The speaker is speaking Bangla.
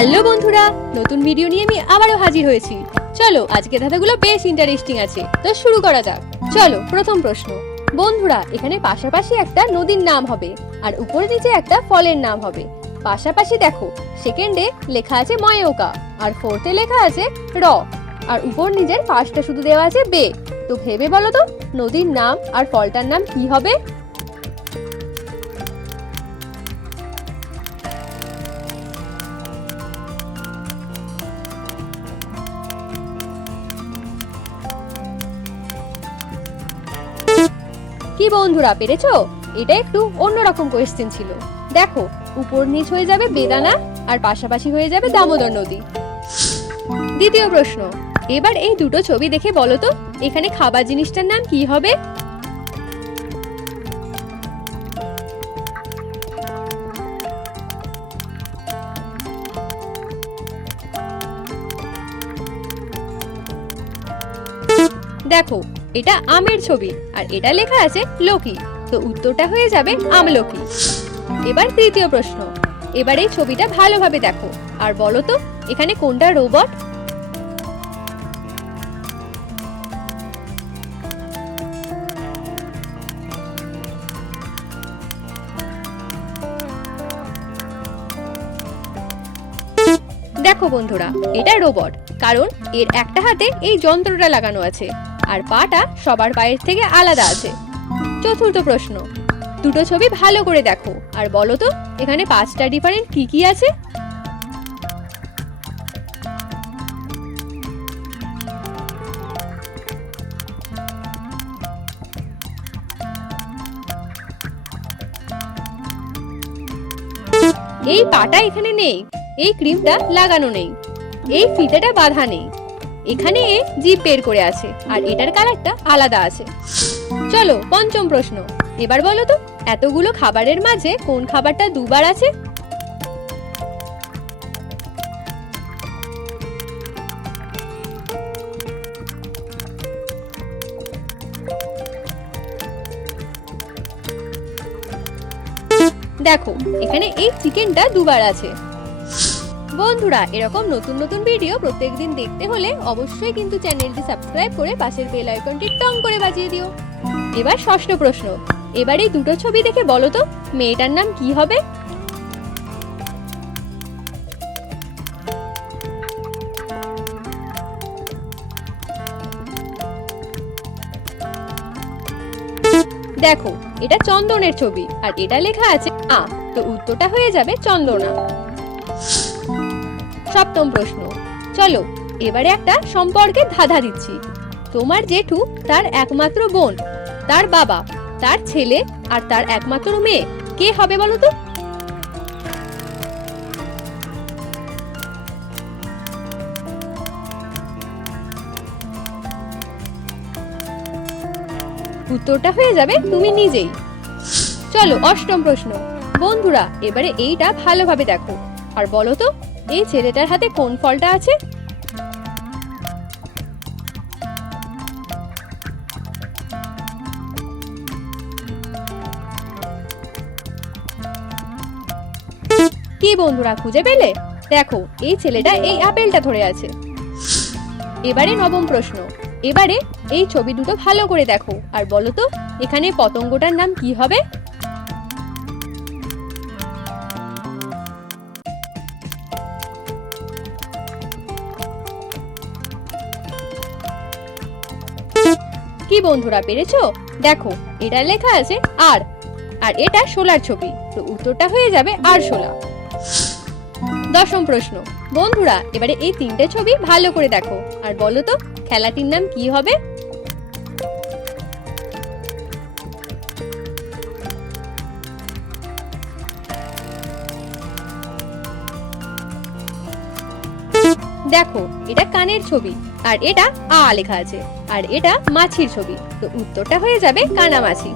হ্যালো বন্ধুরা, নতুন ভিডিও নিয়ে আমি আবারও হাজির হয়েছি। চলো আজকে ধাঁধাগুলো বেশ ইন্টারেস্টিং আছে, তো শুরু করা যাক। চলো প্রথম প্রশ্ন। বন্ধুরা, এখানে পাশাপাশি একটা নদীর নাম হবে আর উপরে নিচে একটা ফলের নাম হবে। পাশাপাশি দেখো, সেকেন্ডে লেখা আছে ময়ওকা আর ফোর্থে লেখা আছে র, আর উপর নিচের পাশটা শুধু দেওয়া আছে বে। তো ভেবে বলো তো নদীর নাম আর ফলটার নাম কি হবে? কি বন্ধুরা, পেরেছো? এটা একটু অন্যরকম কোয়েশ্চেন ছিল। দেখো, উপর নিচ হয়ে যাবে বেদানা আর পাশাপাশি হয়ে যাবে দামোদর নদী। দ্বিতীয় প্রশ্ন। এবার এই দুটো ছবি দেখে বলো তো এখানে খাবার জিনিসটার নাম কি হবে? দেখো, এটা আমের ছবি আর এটা লেখা আছে লকি, তো উত্তরটা হয়ে যাবে আমলকি। এবার তৃতীয় প্রশ্ন। এবার এই ছবিটা ভালোভাবে দেখো আর বলো তো এখানে কোনটা রোবট? দেখো বন্ধুরা, এটা রোবট, কারণ এর একটা হাতে এই যন্ত্রটা লাগানো আছে আর পাটা সবার পায়ের থেকে আলাদা আছে। চতুর্থ প্রশ্ন। দুটো ছবি ভালো করে দেখো আর বলো তো এখানে পাঁচটা ডিফারেন্ট কি কি আছে? এই পাটা এখানে নেই, এই ক্রিমটা লাগানো নেই, এই ফিতেটা বাঁধা নেই, এখানে এ জিভ বের করে আছে আর এটার কালারটা আলাদা আছে। চলো পঞ্চম প্রশ্ন। এবার বলো তো এতগুলো খাবারের মাঝে কোন খাবারটা দুবার আছে? দেখো, এখানে এই চিকেনটা দুবার আছে। বন্ধুরা, এরকম নতুন নতুন ভিডিও প্রত্যেকদিন দেখতে হলে অবশ্যই কিন্তু চ্যানেলটি সাবস্ক্রাইব করে পাশের বেল আইকনটি টং করে বাজিয়ে দিও। এবার ষষ্ঠ প্রশ্ন। এবার এই দুটো ছবি দেখে বলো তো মেয়েটার নাম কি হবে? দেখো, এটা চন্দনের ছবি আর এটা লেখা আছে আ, তো উত্তরটা হয়ে যাবে চন্দনা। সপ্তম প্রশ্ন। চলো এবারে একটা সম্পর্কে ধাঁধা দিচ্ছি। তোমার জেঠু, তার একমাত্র বোন, তার বাবা, তার ছেলে আর তার একমাত্র মেয়ে কে হবে বলো তো? উত্তরটা হয়ে যাবে তুমি নিজেই। চলো অষ্টম প্রশ্ন। বন্ধুরা, এবারে এইটা ভালোভাবে দেখো আর বলো তো এই ছেলেটার হাতে কোন ফলটা আছে? কি বন্ধুরা, খুঁজে পেলে? দেখো, এই ছেলেটা এই আপেলটা ধরে আছে। এবারে নবম প্রশ্ন। এবারে এই ছবি দুটো ভালো করে দেখো আর বলো তো এখানে পতঙ্গটার নাম কি হবে? কি বন্ধুরা, পেরেছো? দেখো, এটা লেখা আছে আর, আর এটা শোলার ছবি, তো উত্তরটা হয়ে যাবে আরশোলা। দশম প্রশ্ন। বন্ধুরা, এবারে এই তিনটে ছবি ভালো করে দেখো আর বলো তো খেলাটির নাম কি হবে? দেখো, এটা কানের ছবি আর এটা আ লেখা আছে আর এটা মাছির ছবি, তো উত্তরটা হয়ে যাবে কানামাছি।